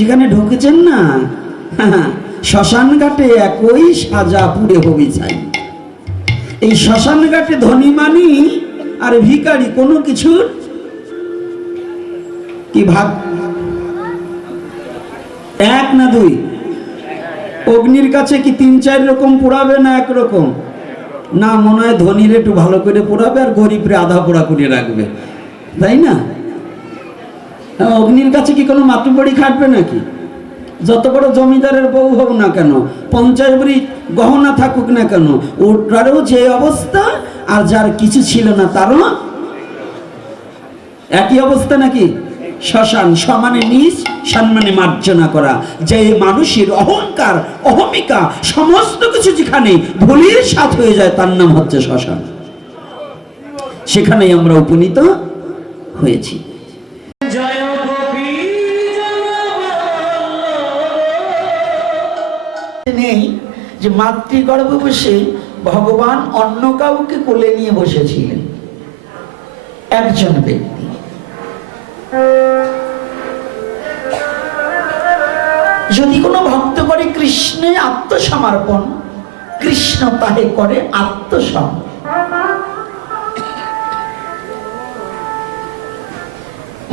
যেখানে ঢুকেছেন না, শ্মশান ঘাটে একই সাজা পুড়ে হবি চাই এই শ্মশান ঘাটে ধনী মানি আর ভিকারি কোনো কিছুর কি ভাগ এক না দুই? অগ্নির কাছে কি তিন চার রকম পোড়াবে না এক রকম? না মনে হয় ধনীর একটু ভালো করে পোড়াবে আর গরিবরে আধা পোড়া করে রাখবে। তাই না? অগ্নির কাছে কি কোনো মাতুবড়ি খাটবে নাকি? যত বড় জমিদারের বউ হোক না কেন পঞ্চায়েত বাড়ি গহনা থাকুক না কেন ওটারও যে অবস্থা আর যার কিছু ছিল না তারও একই অবস্থা নাকি? শ্মশান, সমানে নিজ সম্মানে মার্জনা করা। যে মানুষের অহংকার, অহমিকা, সমস্ত কিছু যেখানে ভুলির সাথ হয়ে যায়, তার নাম হচ্ছে শ্মশান। সেখানেই আমরা উপনীত হয়েছি। নেই যে মাতৃগর্ভে বসে ভগবান অন্য কাউকে কোলে নিয়ে বসেছিলেন। একজন ব্যক্তি। যদি কোনো ভক্ত করে কৃষ্ণে আত্মসমর্পণ, কৃষ্ণ তাহে করে আত্মসম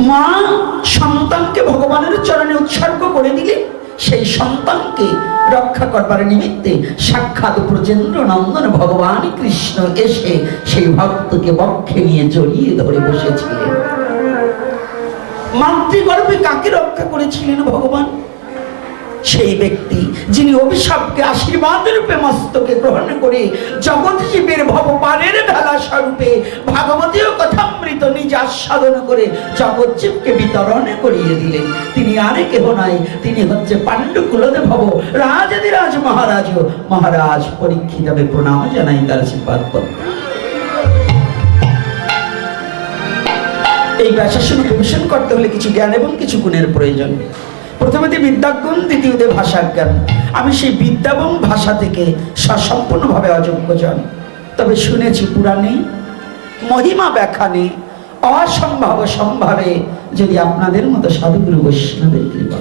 মা সন্তানকে ভগবানের চরণে উৎসর্গ করে দিলে সেই সন্তানকে রক্ষা করবার নিমিত্তে সাক্ষাৎ ব্রজেন্দ্র নন্দন ভগবান কৃষ্ণ এসে সেই ভক্তকে বক্ষে নিয়ে জড়িয়ে ধরে বসেছিলেন। মাতৃগর্ভে কাকে রক্ষা করেছিলেন ভগবান? সেই ব্যক্তি যিনি অভিশাপকে আশীর্বাদ রূপে মস্তকে গ্রহণ করে জগৎ জীবের ভবপানের ঢালা স্বরূপে ভাগবতীয় কথামৃত নিজ আস্বাদন করে জগৎ জীবকে বিতরণ করিয়ে দিলেন। তিনি আরে কেহ নাই, তিনি হচ্ছে পাণ্ডু কুলদেব ভব রাজাদিরাজ মহারাজ মহারাজ পরীক্ষিত হবে প্রণাম জানাই তার আশীর্বাদ পত্র এই ব্যাসাসন পরিবেশন করতে হলে কিছু জ্ঞান এবং কিছু গুণের প্রয়োজন। প্রথমে বিদ্যাগুণ দ্বিতীয়তে ভাষা জ্ঞান আমি সেই বিদ্যা এবং ভাষা থেকে সসম্পূর্ণভাবে অযোগ্য জন। তবে শুনেছি পুরাণে, মহিমা ব্যাখ্যা নেই অসম্ভব সম্ভাবে যদি আপনাদের মতো সাধুগুরু বৈষ্ণবের কৃপা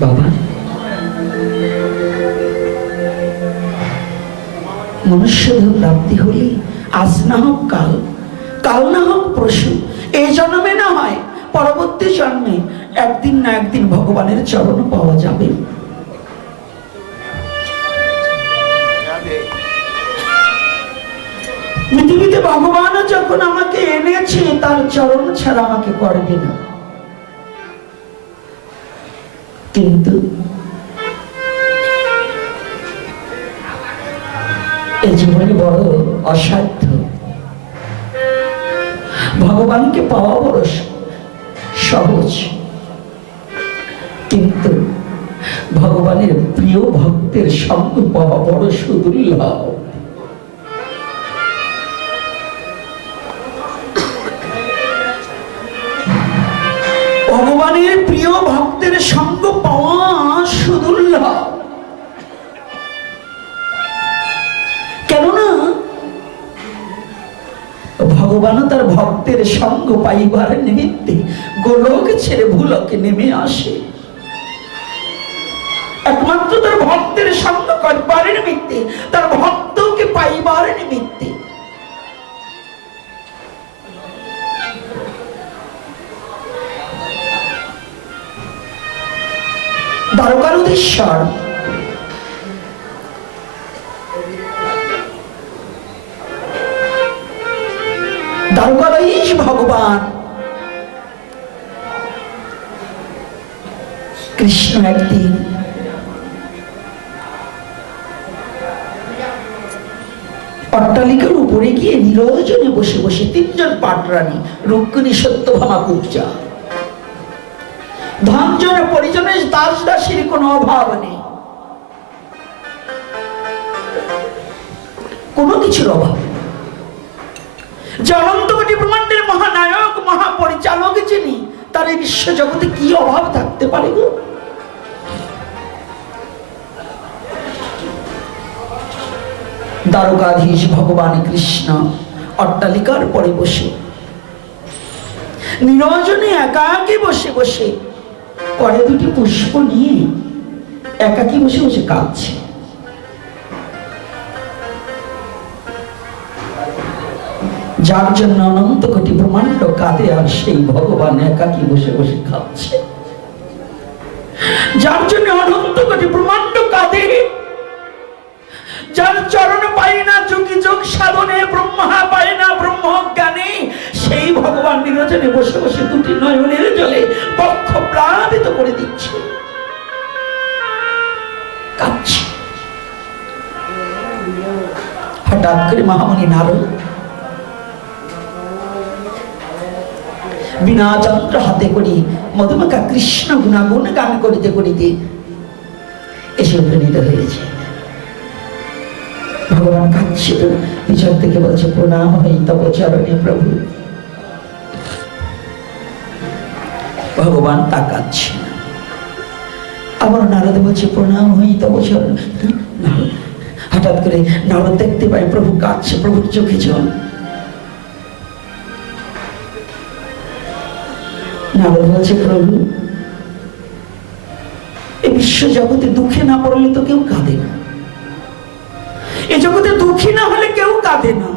বাবা প্রাপ্তি হলে আজ না হোক কাল কাল না হোক পরশু এই জন্মে না হয়, পরবর্তী জন্মে একদিন না একদিন ভগবানের চরণ পাওয়া যাবে। পৃথিবীতে ভগবান যখন আমাকে এনেছে, তার চরণ ছাড়া আমাকে করবে না। কিন্তু জীবনে বড় অসাধ্য। ভগবানকে পাওয়া বড় সহজ। কিন্তু ভগবানের প্রিয় ভক্তের সঙ্গ পাওয়া বড় সুদুর্লভ। ভগবানের প্রিয় ভক্তের সঙ্গ পাওয়া সুদুর্লভ। কেননা ভগবান তার ভক্তের সঙ্গ পাইবার নিমিত্তে গোলক ছেড়ে ভুলকে নেমে আসে। একমাত্র তার ভক্তের সঙ্গ করবার নিমিত্তে, তার ভক্তকে পাইবার নিমিত্তে দ্বারকারুদেশ্বর দ্বারকাধীশ ভগবান। কৃষ্ণ একদিন অট্টালিকার উপরে গিয়ে নিরজনে বসে বসে তিনজন পাটরানী রুক্মিণী সত্যভামা কুবজা ধনজন পরিজনের দাস দাসীর কোনো অভাব নেই। কোনো কিছুর অভাব কোটি ব্রহ্মাণ্ডের মহানায়ক, মহাপরিচালক যিনি, তার এই বিশ্ব জগতে কি অভাব থাকতে পারে গো? দ্বারকাধীশ ভগবান কৃষ্ণ, অট্টালিকার পরে বসে। নিরজনে একাকি বসে বসে করে দুটি পুষ্প নিয়ে একাকি বসে বসে কাঁদছে। যার জন্য অনন্ত কোটি ব্রহ্মাণ্ড কাঁদে আর সেই ভগবান একাকি বসে বসে খাচ্ছে যার জন্য অনন্ত কোটি ব্রহ্মাণ্ড কাঁদে। যার চরণ পাই না, যোগী যোগ সাধনে, ব্রহ্মা পায় না, ব্রহ্ম সেই ভগবান নিরজনে বসে বসে দুটি নয়নের জলে পক্ষ প্লাবিত করে দিচ্ছে। হঠাৎ করে মহামণি নারদ বিনা যন্ত্র হাতে করি মধুমাকা কৃষ্ণ গুণাগুণ গান করিতে করিতে এসে উপনীত হয়েছে। ভগবান কাঁদছে তো, পিছন থেকে বলছে, প্রণাম হই তব চরণে প্রভু। ভগবান তাকাচ্ছে আবার নারদ বলছে, প্রণাম হই তব হঠাৎ করে নারদ দেখতে পায়, প্রভু কাঁদছে, প্রভুর চোখে জল। নারদ বলছে, প্রভু এই বিশ্ব জগতে দুঃখে না পড়লে তো কেউ কাঁদে না। এ জগতে দুঃখী না হলে কেউ কাঁদে না।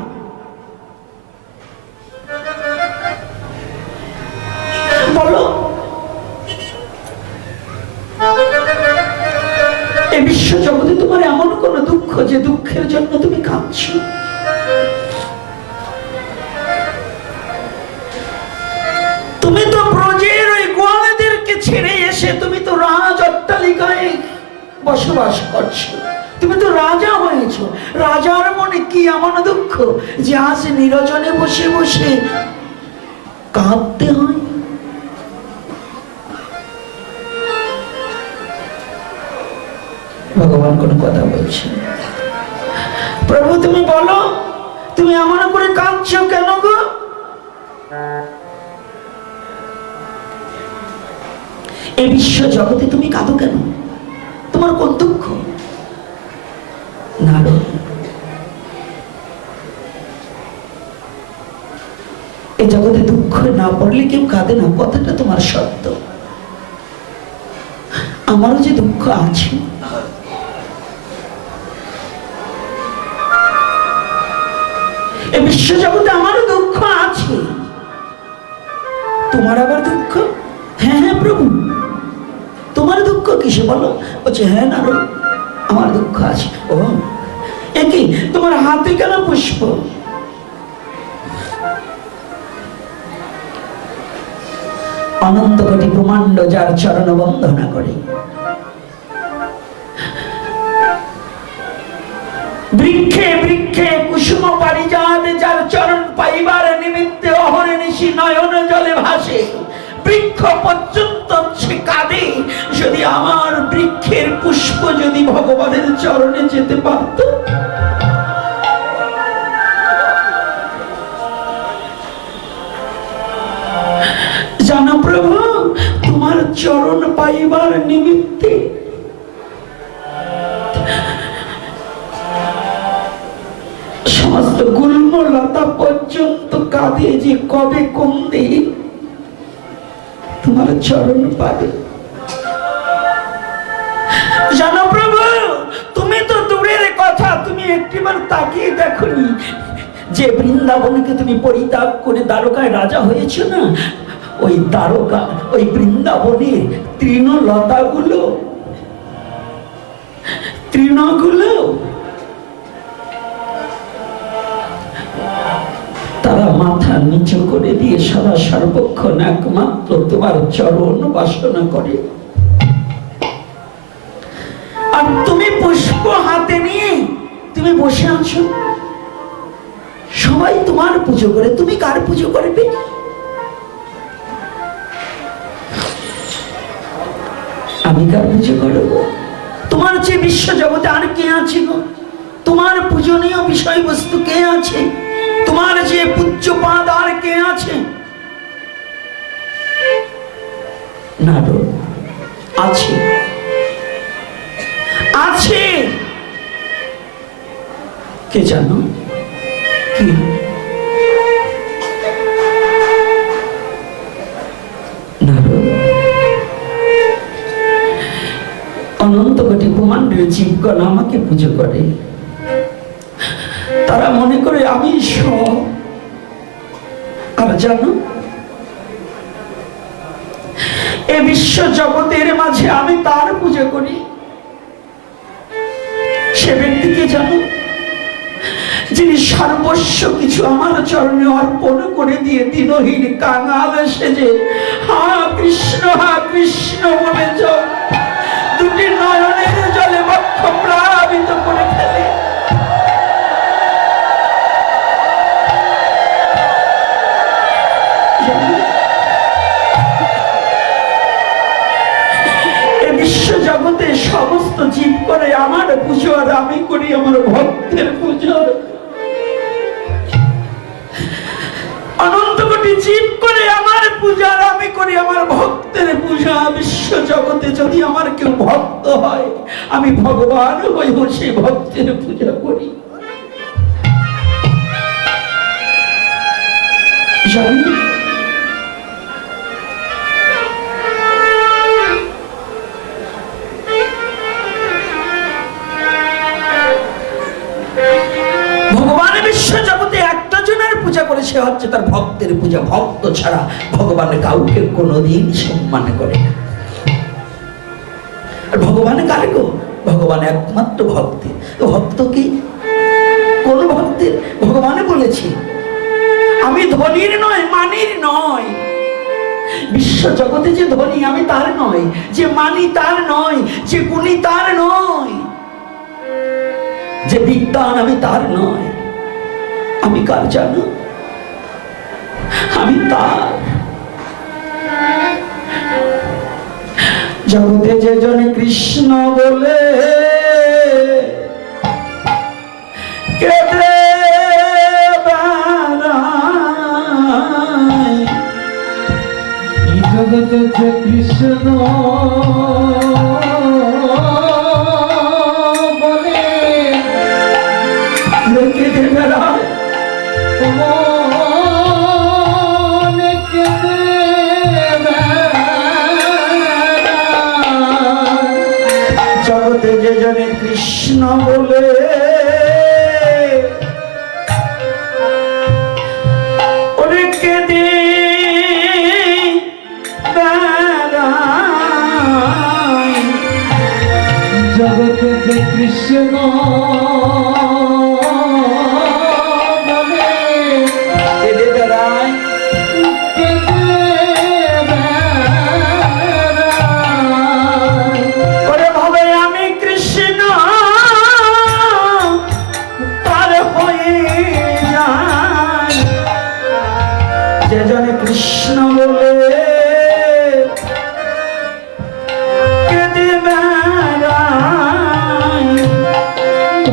নিরজনে বসে বসে কাঁদতে হয়। ভগবান কোন কথা বলছে প্রভু, তুমি বলো, তুমি এমন করে কাঁদছো কেন গো? এই বিশ্ব জগতে তুমি কাঁদো কেন? তোমার কোন দুঃখ? নারদ দুঃখ না পড়লে কেউ কাঁদে না, কথাটা তোমার সত্য। আমারও যে দুঃখ আছে। এই বিশ্ব জগতে আমারও দুঃখ আছে। তোমার আবার দুঃখ? হ্যাঁ হ্যাঁ প্রভু। তোমার দুঃখ কিসে বলো? বলছে হ্যাঁ না আমার দুঃখ আছে। ও একই তোমার হাতে কেন পুষ্প? অনন্ত কোটি ব্রহ্মাণ্ড যার চরণ বন্দনা করে। বৃক্ষে বৃক্ষে কুসুম পারিজাত যার চরণ পাইবার নিমিত্তে অহরে নিশি নয়ন জলে ভাসে। বৃক্ষ পর্যন্ত সে কাঁদে। যদি আমার বৃক্ষের পুষ্প যদি ভগবানের চরণে যেতে পারত চরণ পাইবার নিমিত্তে সমস্ত গুল্ম লতা পর্যন্ত কাঁদে যে কবে কমবে তোমার চরণ পাবে। জানো প্রভু, তুমি তো দূরের কথা, তুমি একটিবার তাকিয়ে দেখনি। যে বৃন্দাবনকে তুমি পরিত্যাগ করে দ্বারকায় রাজা হয়েছ না ওই দ্বারকা, ওই বৃন্দাবনের তৃণলতাগুলো। তৃণগুলো। তারা মাথা নিচু করে দিয়ে সদা সর্বক্ষণ একমাত্র তোমার চরণ বাসনা করে। আর তুমি পুষ্প হাতে নিয়ে তুমি বসে আছো। সবাই তোমার পুজো করে, তুমি কার পুজো করবে? আমি কার পুজো করব। তোমার যে বিশ্ব জগতে আর কে আছে গো? তোমার পূজনীয় বিষয়বস্তু কে আছে? তোমার যে পূজ্যপাদ আর কে আছে? নারদ আছে। আছে। কে জানো? কি? প্রিয় জীবগণ আমাকে পুজো করে। তারা মনে করে, আমি আর জানো, এ বিশ্ব জগতের মাঝে আমি তার পুজো করি। সে ব্যক্তিকে জানো, যিনি সর্বস্ব কিছু আমার চরণে অর্পণ করে দিয়ে দিনহীন কাঙাল সেজে, হা কৃষ্ণ হা কৃষ্ণ বলে জল করে আমার পুজো আর আমি করি আমার ভক্তের পুজো। অনন্ত কোটি জীব করে আমার পূজা আর আমি করি আমার ভক্তের পূজা। বিশ্ব জগতে যদি আমার কেউ ভক্ত হয়, আমি ভগবান হই সেই ভক্তের পূজা করি। জানি ভক্তের পূজা, ভক্ত ছাড়া ভগবান কাউকে কোনোদিন সম্মান করে না। আর ভগবান কারে গো? ভগবান একমাত্র ভক্তের ভক্ত কি? কোন ভক্তের ভগবান বলেছে, আমি ধনীর নয়, মানির নয়। বিশ্ব জগতে যে ধনী, আমি তার নয়। যে মানি তার নয়, যে গুণী তার নয়। যে বিদ্যান আমি তার নয়। আমি কার জানো? আমি তার জগতে যে জন কৃষ্ণ বলে কেটে জগতে যে কৃষ্ণ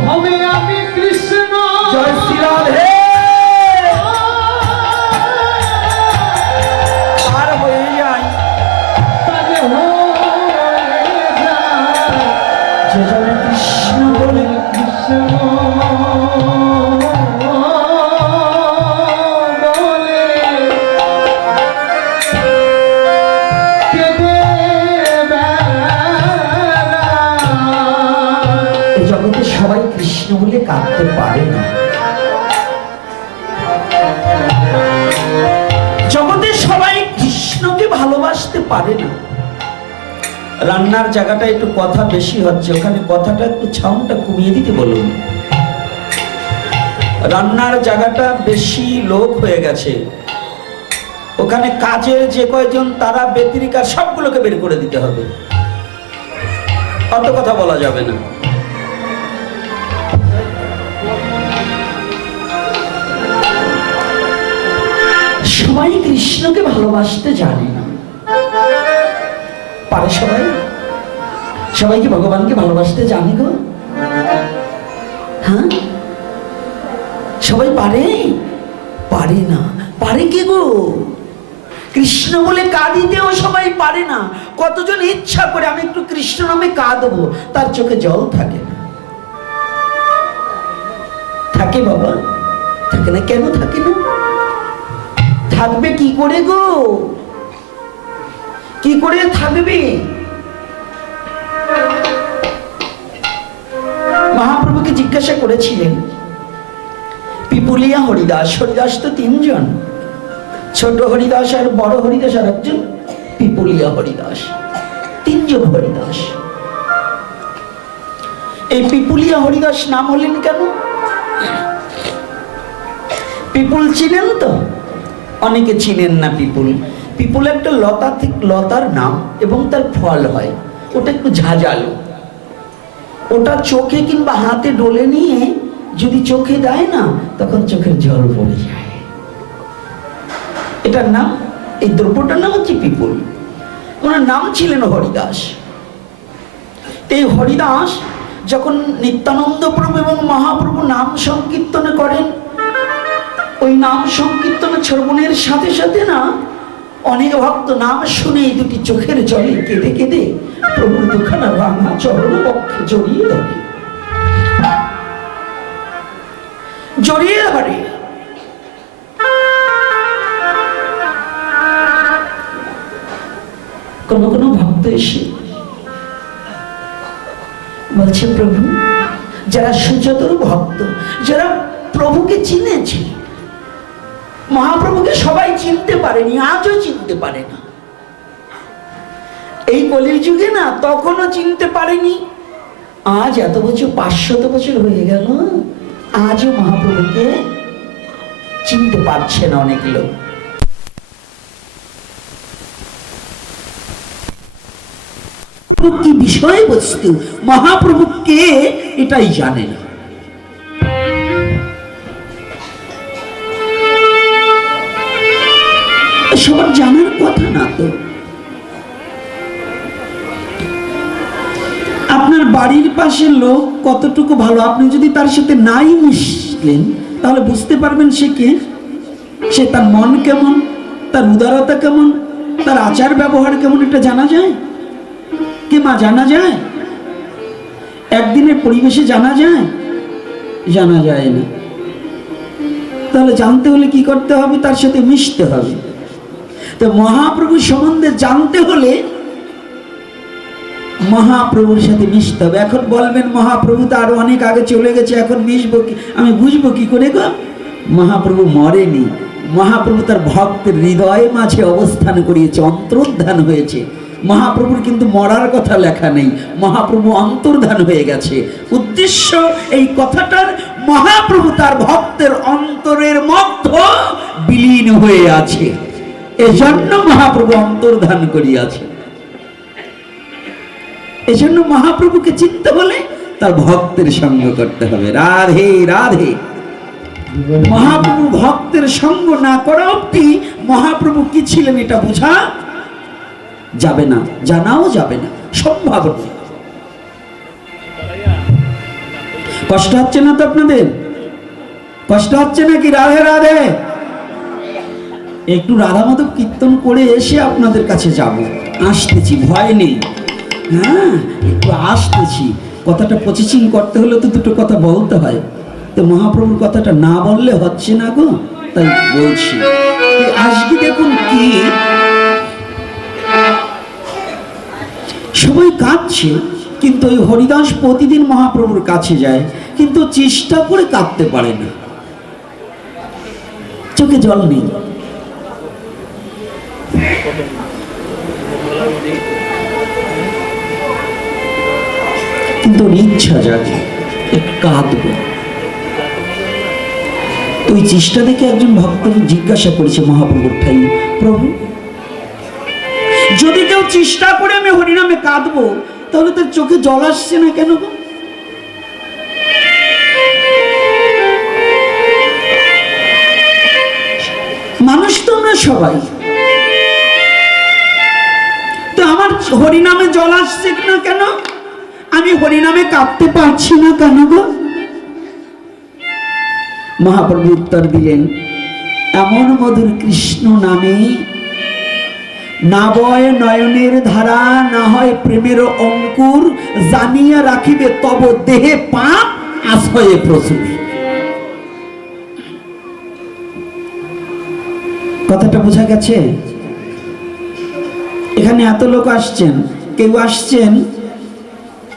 হবে আমি কৃষ্ণ। জয় শ্রী রাধে রান্নার জায়গাটা একটু কথা বেশি হচ্ছে, ওখানে কথাটা একটু ছাউনটা কমিয়ে দিতে বলুন। রান্নার জায়গাটা বেশি লোক হয়ে গেছে। ওখানে কাজের যে কয়জন, তারা ব্যতিরিকা সবগুলোকে বের করে দিতে হবে। অত কথা বলা যাবে না। সবাই কৃষ্ণকে ভালোবাসতে জানে না। পারে সবাই। সবাই কি ভগবানকে ভালোবাসতে জানে গো। হ্যাঁ? সবাই পারে? পারে না। পারে কে গো? কৃষ্ণ বলে কাঁদিতেও সবাই পারে না। কতজন ইচ্ছা করে আমি একটু কৃষ্ণ নামে কাঁদবো তার চোখে জল থাকে না। থাকে বাবা। থাকে না কেন থাকে না? থাকবে কি করে গো? কি করে থাকবে? মহাপ্রভুকে জিজ্ঞাসা করেছিলেন, পিপুলিয়া হরিদাস হরিদাস তো তিনজন। ছোট হরিদাস আর বড় হরিদাস আর একজন পিপুলিয়া হরিদাস। তিনজন হরিদাস। এই পিপুলিয়া হরিদাস নাম হলেন কেন? পিপুল চিনেন তো? অনেকে চিনেন না পিপুল। পিপুল একটা লতা লতার নাম এবং তার ফল হয়। ওটা একটু ঝাঁঝালো। ওটা চোখে কিংবা হাতে ডলে নিয়ে যদি চোখে দেয় না, তখন চোখের জল পড়ে যায়। এটার নাম, এই দ্রব্যটার নাম হচ্ছে পিপুল ওনার নাম ছিলেন হরিদাস। এই হরিদাস যখন নিত্যানন্দ প্রভু এবং মহাপ্রভু নাম সংকীর্তনে করেন, ওই নাম সংকীর্তনে শ্রবণের সাথে সাথে না অনেক ভক্ত নাম শুনে দুটি চোখের জলে কেঁদে কেঁদে প্রভুর দুখানা রাঙা চরণ বক্ষে জড়িয়ে ধরে। জড়িয়ে ধরে। কোন কোন ভক্ত এসে বলছে, প্রভু, যারা সুচতুর ভক্ত, যারা প্রভুকে চিনেছে মহাপ্রভুকে সবাই চিনতে পারেনি, আজও চিনতে পারে না। এই কলির যুগে না তখনও চিনতে পারেনি। আজ এত বছর, পাঁচশত বছর হয়ে গেল, আজও মহাপ্রভুকে চিনতে পারছে না অনেক লোক। বিষয়বস্তু মহাপ্রভু কে এটাই জানে না। সবার জানার কথা না তো। আপনার বাড়ির পাশে লোক কতটুকু ভালো? আপনি যদি তার সাথে নাই মিশলেন, তাহলে বুঝতে পারবেন সে কে? সে তার মন কেমন? তার উদারতা কেমন? তার আচার ব্যবহার কেমন? এটা জানা যায়? কে মা, জানা যায়? একদিনের পরিবেশে জানা যায়? জানা যায় না। তাহলে জানতে হলে কি করতে হবে? তার সাথে মিশতে হবে। তো মহাপ্রভু সম্বন্ধে জানতে হলে মহাপ্রভুর সাথে মিশতে হবে। এখন বলবেন, মহাপ্রভু তো আরও অনেক আগে চলে গেছে, এখন মিশবো কি? আমি বুঝব কি করে গো? মহাপ্রভু মরেনি। মহাপ্রভু তার ভক্তের হৃদয় মাঝে অবস্থান করিয়েছে, অন্তর্ধান হয়েছে। মহাপ্রভুর কিন্তু মরার কথা লেখা নেই। মহাপ্রভু অন্তর্ধান হয়ে গেছে। উদ্দেশ্য এই কথাটার, মহাপ্রভু তার ভক্তের অন্তরের মধ্য বিলীন হয়ে আছে। এজন্য মহাপ্রভু অন্তর্ধান করিয়াছে এজন্য মহাপ্রভুকে চিনতে হলে তার ভক্তের সঙ্গ করতে হবে। রাধে রাধে। মহাপ্রভু ভক্তের সঙ্গ না করা অব্দি মহাপ্রভু কি ছিলেন এটা বোঝা যাবে না, জানাও যাবে না, সম্ভব কষ্ট হচ্ছে না তো আপনাদের? কষ্ট হচ্ছে নাকি? রাধে রাধে। একটু রাধা মাধব কীর্তন করে এসে আপনাদের কাছে যাব। আসতেছি, ভয় নেই। হ্যাঁ একটু আসতেছি। কথাটা প্রসেসিং করতে হলে তো দুটো কথা বলতে হয়। তো মহাপ্রভুর কথাটা না বললে হচ্ছে না গো, তাই বলছি। আজকে দেখুন কি। সবাই কাঁদছে, কিন্তু ওই হরিদাস প্রতিদিন মহাপ্রভুর কাছে যায়, কিন্তু চেষ্টা করে কাঁদতে পারে না। চোখে জল নেই। কিন্তু ওর ইচ্ছা জাগে কাঁদবো তো ওই চেষ্টা দেখে একজন ভক্তকে জিজ্ঞাসা করেছে মহাপ্রভুর ঠাই, প্রভু, যদি কেউ চেষ্টা করে আমি হরিনামে কাঁদবো, তাহলে তার চোখে জল আসছে না কেন মানুষ তো আমরা সবাই। তো আমার হরিনামে জল আসছে না কেন? আমি হরিনামে কাঁদতে পারছি না কেন গো? মহাপ্রভু উত্তর দিলেন, এমন মধুর কৃষ্ণ নামে না বয় নয়নের ধারা, না হয় প্রেমের অঙ্কুর, জানিয়া রাখিবে তব দেহে পাপ, আশ্রয়ে প্রচুর। কথাটা বোঝা গেছে? এখানে এত লোক আসছেন, কেউ আসছেন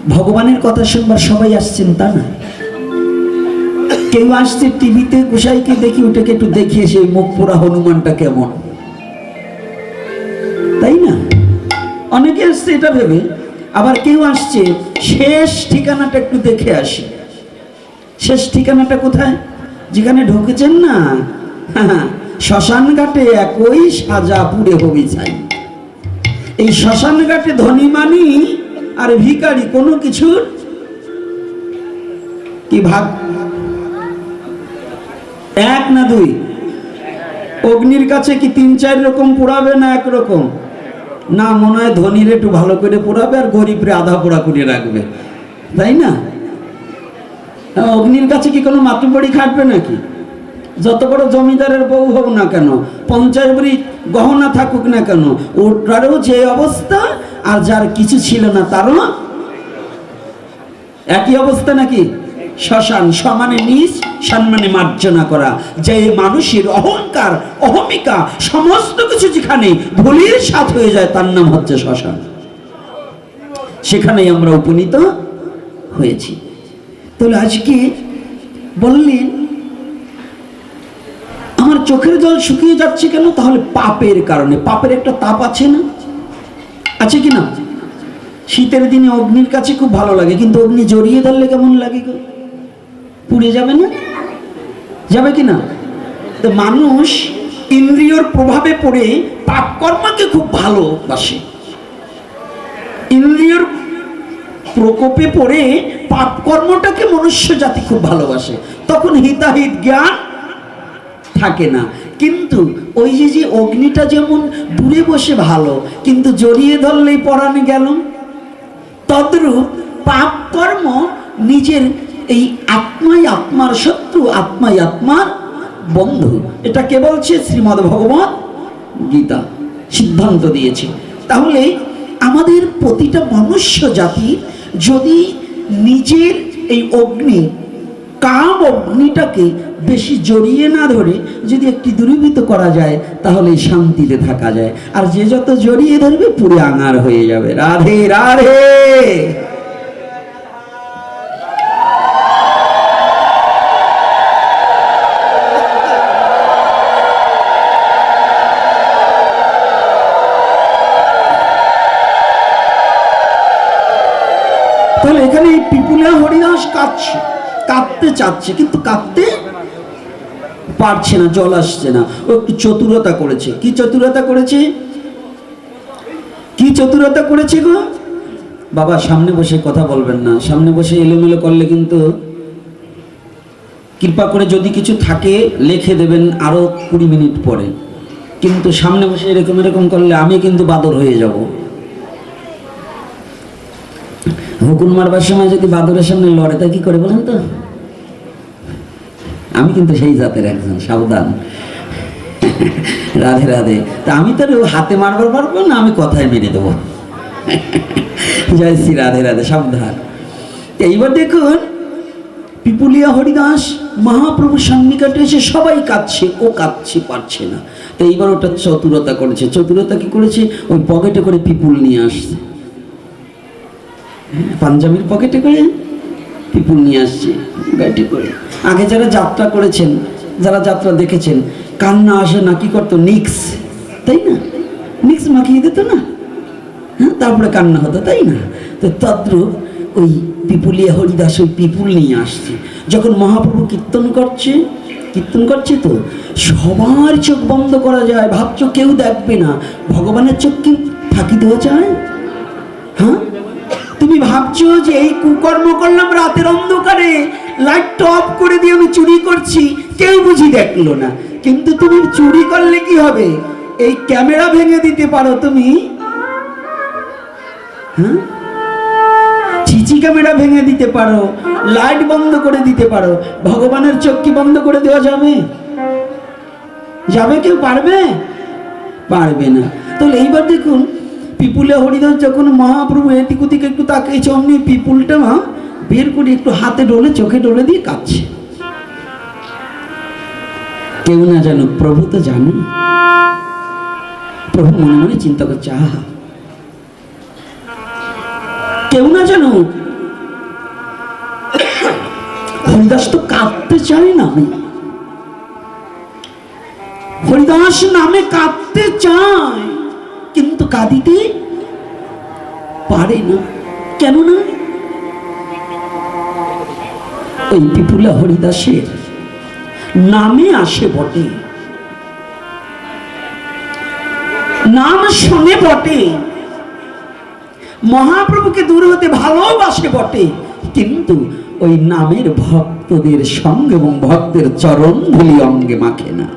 ভগবানের কথা শুনবার সবাই আসছেন তা না। কেউ আসছে টিভিতে, গোসাইকে দেখি, ওটাকে একটু দেখিয়ে সেই মুখ পোড়া হনুমানটা কেমন। তাই না? অনেকে আসছে এটা ভেবে, আবার কেউ আসছে, শেষ ঠিকানাটা একটু দেখে আসি। শেষ ঠিকানাটা কোথায়? যেখানে ঢুকেছেন না? শ্মশান ঘাটে একই সাজা পুড়ে হবি চাই এই শ্মশান ঘাটে ধনী মানি আর ভিকারি কোনো কিছুর কি ভাগ এক না দুই? অগ্নির কাছে কি তিন, চার রকম পোড়াবে না এক রকম? না, মনে হয় ধনীর একটু ভালো করে পোড়াবে আর গরিবরে আধা পোড়া করে রাখবে। তাই না? অগ্নির কাছে কি কোনো মাতৃপড়ি খাটবে নাকি? যত বড় জমিদারের বউ হোক না কেন পঞ্চায়েত বাড়ি গহনা থাকুক না কেন ওটারও যে অবস্থা আর যার কিছু ছিল না তারও একই অবস্থা নাকি? শ্মশান, সমানে নিজ সম্মানে মার্জনা করা। যে মানুষের অহংকার, অহমিকা, সমস্ত কিছু যেখানে ভুলির সাথ হয়ে যায়, তার নাম হচ্ছে শ্মশান। সেখানেই আমরা উপনীত হয়েছি। তাহলে আজকে বললেন আমার চোখের জল শুকিয়ে যাচ্ছে কেন? তাহলে পাপের কারণে। পাপের একটা তাপ আছে না? আছে কি না? শীতের দিনে অগ্নির কাছে খুব ভালো লাগে, কিন্তু অগ্নি জড়িয়ে ধরলে কেমন লাগে গো? পুড়ে যাবে না? যাবে কি না? তো মানুষ ইন্দ্রিয়র প্রভাবে পড়ে পাপ কর্মকে খুব ভালোবাসে। ইন্দ্রিয়র প্রকোপে পড়ে পাপ কর্মটাকে মনুষ্য জাতি খুব ভালোবাসে। তখন হিতাহিত জ্ঞান থাকে না। কিন্তু ওই যে যে অগ্নিটা যেমন দূরে বসে ভালো, কিন্তু জড়িয়ে ধরলেই পরাণে গেল তদ্রূপ পাপ কর্ম নিজের এই আত্মাই আত্মার শত্রু, আত্মাই আত্মার বন্ধু। এটা কে বলছে? শ্রীমদ ভগবান গীতা সিদ্ধান্ত দিয়েছে। তাহলে আমাদের প্রতিটা মনুষ্য জাতি যদি নিজের এই অগ্নি কাম অগ্নিটাকে বেশি জড়িয়ে না ধরে যদি একটি দূরীভূত করা যায় তাহলে শান্তিতে থাকা যায়। আর যে যত জড়িয়ে ধরবে, পুরো আঙার হয়ে যাবে। রাধে রাধে! তাহলে এখানে পিপুলা হরিদাস কাঁদছে। চাচ্ছে কিন্তু কাঁদতে পারছে না, জল আসছে না। ও একটু চতুরতা করেছে। কি চতুরতা করেছে? কি চতুরতা করেছে গো? বাবা, সামনে বসে কথা বলবেন না। সামনে বসে এলোমেলো করলে কিন্তু কৃপা করে যদি কিছু থাকে, লিখে দেবেন আরও কুড়ি মিনিট পরে। কিন্তু সামনে বসে এরকম এরকম করলে আমি কিন্তু বাদর হয়ে যাব। হুকুন মারবার সময় যদি বাদরের সামনে লড়ে, তা কি করে বলেন তো? আমি কিন্তু সেই জাতের একজন, সাবধান। রাধে রাধে। তা আমি তো হাতে মারবার পারব না, আমি কথায় মেরে দেবো। জয় শ্রী রাধে রাধে, সাবধান। এইবার দেখুন, পিপুলিয়া হরিদাস মহাপ্রভুর সন্নিকটে এসে সবাই কাঁদছে, ও কাঁদছে, পারছে না। তো এইবার ওটা চতুরতা করেছে। চতুরতা কি করেছে? ওই পকেটে করে পিপুল নিয়ে আসছে। পাঞ্জাবির পকেটে করে পিপুল নিয়ে আসছে গাড়িতে করে। আগে যারা যাত্রা করেছেন, যারা যাত্রা দেখেছেন, কান্না আসে না, কি করতো? নিক্স তাই না? নিক্স মাখিয়ে দিত না? হ্যাঁ তারপরে কান্না হতো, তাই না? তো তদ্রূপ ওই পিপুলিয়া হরিদাস, ওই পিপুল নিয়ে আসছে। যখন মহাপ্রভু কীর্তন করছে কীর্তন করছে তো, সবার চোখ বন্ধ করা যায়। ভাবছ কেউ দেখবে না? ভগবানের চোখ কি দেওয়া যায় হ্যাঁ? তুমি ভাবছ যে এই কুকর্ম করলাম রাতের অন্ধকারে লাইটটা অফ করে দিয়ে আমি চুরি করছি, কেউ বুঝি দেখল না। কিন্তু তুমি চুরি করলে কি হবে? এই ক্যামেরা ভেঙে দিতে পারো তুমি। হ্যাঁ? চিচি ক্যামেরা ভেঙে দিতে পারো লাইট বন্ধ করে দিতে পারো। ভগবানের চোখ কি বন্ধ করে দেওয়া যাবে? যাবে কেউ? পারবে? পারবে না। তাহলে এইবার দেখুন পিপুলে হরিদাস যখন মহাপ্রভু এদিক ওদিকে একটু তাকিয়েছে অমনি পিপুলটা বের করে একটু হাতে ডলে, চোখে ডলে দিয়ে কাঁদছে। কেউ না জানুক, প্রভু তো জানে। প্রভু মনে মনে চিন্তা করছে, আহা। কেউ না জানুক, হরিদাস তো কাঁদতে চায় না। আমি হরিদাস নামে কাঁদতে চায়। কিন্তু কাঁদিতে পারে না। কেন না ওই বিপুলা হরিদাসের নামে আসে বটে। নাম শোনে বটে। মহাপ্রভুকে দূর হতে ভালোবাসে বটে। কিন্তু ওই নামের ভক্তদের সঙ্গে এবং ভক্তের চরণ ধুলি অঙ্গে মাখে না।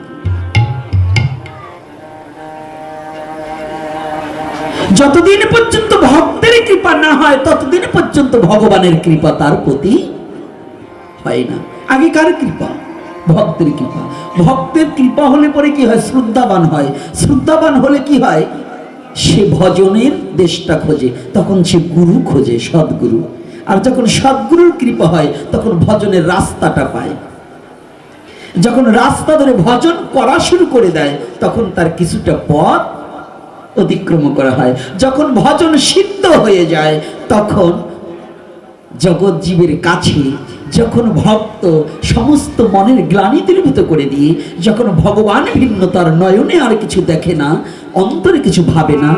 যতদিন পর্যন্ত ভক্তের কৃপা না হয়, ততদিন পর্যন্ত ভগবানের কৃপা তার প্রতি হয় না। আগে কার কৃপা? ভক্তের কৃপা। ভক্তের কৃপা হলে পরে কি হয়? শ্রদ্ধাবান হয়। শ্রদ্ধাবান হলে কি হয়? সে ভজনের দেশটা খোঁজে, তখন সে গুরু খোঁজে, সদ্গুরু। আর যখন সদ্গুরুর কৃপা হয়, তখন ভজনের রাস্তাটা পায়। যখন রাস্তা ধরে ভজন করা শুরু করে দেয়, তখন তার কিছুটা পথ অতিক্রম করা হয়। যখন ভজন সিদ্ধ হয়ে যায়, তখন জগৎ জীবের কাছে যখন ভক্ত সমস্ত মনের গ্লানি দূরীভূত করে দিয়ে, যখন ভগবান ভিন্ন তার নয়নে আর কিছু দেখে না, অন্তরে কিছু ভাবে না,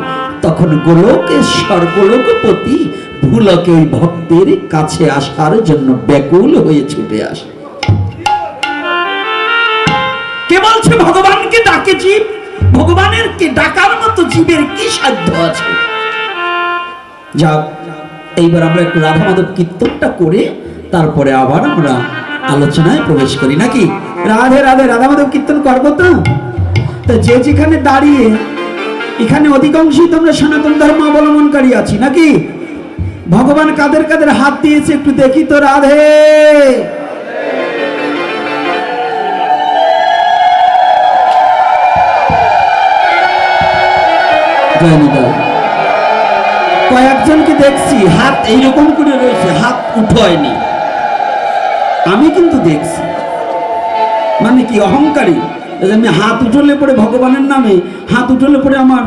তখন গোলকে সর্বলোকপতি ভুলকে ওই ভক্তের কাছে আসার জন্য ব্যাকুল হয়ে ছুটে আসে। কে বলছে, ভগবানকে ডাকে জীব ভগবানের কে ডাকার মতো জীবের কি সাধ্য আছে? যাক, এইবার আমরা একটু রাধা মাধব কীর্তনটা করে তারপরে আবার আমরা আলোচনায় প্রবেশ করি, নাকি? রাধে রাধে রাধা মাধব কীর্তন করব তো? তো যে যেখানে দাঁড়িয়ে, এখানে অধিকাংশই তোমরা সনাতন ধর্ম অবলম্বনকারী আছি নাকি? ভগবান কাদের কাদের হাত দিয়েছে একটু দেখি তো, রাধে! কয়েকজনকে দেখছি, হাত এইরকম করে রয়েছে, হাত উঠোয়নি। আমি কিন্তু দেখছি। মানে কি অহংকারী? আমি হাত উঠলে পরে ভগবানের নামে, হাত উঠলে পরে আমার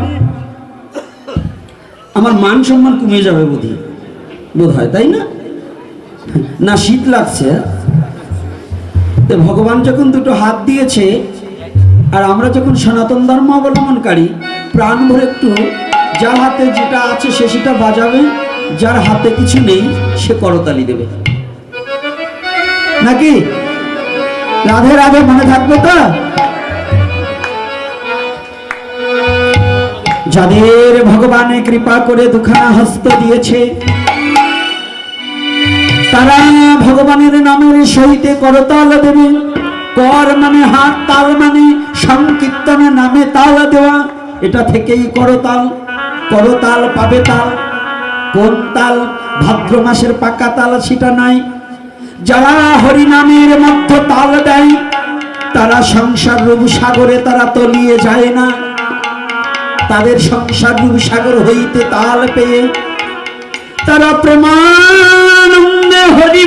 আমার মান সম্মান কমে যাবে বোধ বোধ হয় তাই না? না, শীত লাগছে। তো ভগবান যখন দুটো হাত দিয়েছে, আর আমরা যখন সনাতন ধর্ম অবলম্বনকারী প্রাণ ভরে একটু, যার হাতে যেটা আছে সে সেটা বাজাবে, যার হাতে কিছু নেই, সে করতালি দেবে। নাকি? রাধে রাধে, মনে থাকবে তো? যাদের ভগবানের কৃপা করে দুখানা হস্ত দিয়েছে, তারা ভগবানের নামের সহিতে করতাল দেবে। কর মানে হাত তাল মানে সংকীর্তনের নামে তাল দেওয়া। এটা থেকেই করতাল করতাল পাবে তাল। কোন তাল? ভাদ্র মাসের পাকা তাল, সেটা নাই। যারা হরিনামের মধ্যে তাল দেয়, তারা সংসার রূপ সাগরে তারা তলিয়ে যায় না। তাদের সংসার রূপ সাগর হইতে তাল পেয়ে তারা প্রমাণ হরি